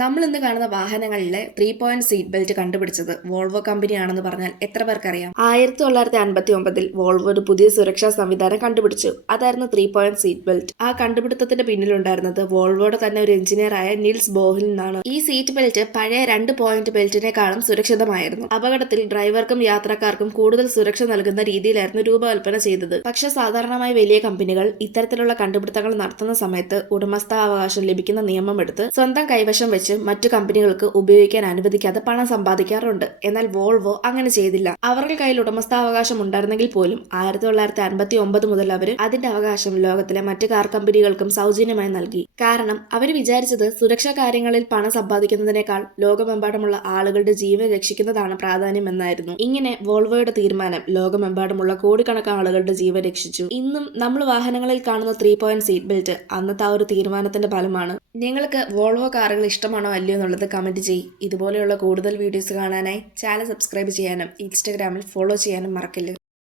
നമ്മൾ ഇന്ന് കാണുന്ന വാഹനങ്ങളിലെ 3 പോയിന്റ് സീറ്റ് ബെൽറ്റ് കണ്ടുപിടിച്ചത് വോൾവോ കമ്പനിയാണെന്ന് പറഞ്ഞാൽ എത്ര പേർക്കറിയാം? 1959 വോൾവോ ഒരു പുതിയ സുരക്ഷാ സംവിധാനം കണ്ടുപിടിച്ചു. അതായിരുന്നു 3 പോയിന്റ് സീറ്റ് ബെൽറ്റ്. ആ കണ്ടുപിടുത്തത്തിന്റെ പിന്നിലുണ്ടായിരുന്നത് വോൾവോയുടെ തന്നെ ഒരു എഞ്ചിനീയറായ നിൽസ് ബോഹിൽ നിന്നാണ്. ഈ സീറ്റ് ബെൽറ്റ് പഴയ 2 പോയിന്റ് ബെൽറ്റിനേക്കാളും സുരക്ഷിതമായിരുന്നു. അപകടത്തിൽ ഡ്രൈവർക്കും യാത്രക്കാർക്കും കൂടുതൽ സുരക്ഷ നൽകുന്ന രീതിയിലായിരുന്നു രൂപകൽപ്പന ചെയ്തത്. പക്ഷേ സാധാരണമായി വലിയ കമ്പനികൾ ഇത്തരത്തിലുള്ള കണ്ടുപിടുത്തങ്ങൾ നടത്തുന്ന സമയത്ത് ഉടമസ്ഥാവകാശം ലഭിക്കുന്ന നിയമം എടുത്ത് സ്വന്തം കൈവശം വെച്ച് മറ്റു കമ്പനികൾക്ക് ഉപയോഗിക്കാൻ അനുവദിക്കാതെ പണം സമ്പാദിക്കാറുണ്ട്. എന്നാൽ വോൾവോ അങ്ങനെ ചെയ്തില്ല. അവരുടെ കയ്യിൽ ഉടമസ്ഥാവകാശം ഉണ്ടായിരുന്നെങ്കിൽ പോലും 1959 മുതൽ അവർ അതിന്റെ അവകാശം ലോകത്തിലെ മറ്റു കാർ കമ്പനികൾക്കും സൗജന്യമായി നൽകി. കാരണം അവർ വിചാരിച്ചത് സുരക്ഷാ കാര്യങ്ങളിൽ പണം സമ്പാദിക്കുന്നതിനേക്കാൾ ലോകമെമ്പാടുമുള്ള ആളുകളുടെ ജീവൻ രക്ഷിക്കുന്നതാണ് പ്രാധാന്യമെന്നായിരുന്നു. ഇങ്ങനെ വോൾവോയുടെ തീരുമാനം ലോകമെമ്പാടുമുള്ള കോടിക്കണക്കിന് ആളുകളുടെ ജീവൻ രക്ഷിച്ചു. ഇന്നും നമ്മൾ വാഹനങ്ങളിൽ കാണുന്ന 3 പോയിന്റ് സീറ്റ് ബെൽറ്റ് അന്നത്തെ ആ ഒരു തീരുമാനത്തിന്റെ ഫലമാണ്. നിങ്ങൾക്ക് വോൾവോ കാറുകൾ ഇഷ്ടമാണോ അല്ലയോ എന്നുള്ളത് കമന്റ് ചെയ്യ്. ഇതുപോലെയുള്ള കൂടുതൽ വീഡിയോസ് കാണാനായി ചാനൽ സബ്സ്ക്രൈബ് ചെയ്യാനും ഇൻസ്റ്റഗ്രാമിൽ ഫോളോ ചെയ്യാനും മറക്കല്ല്.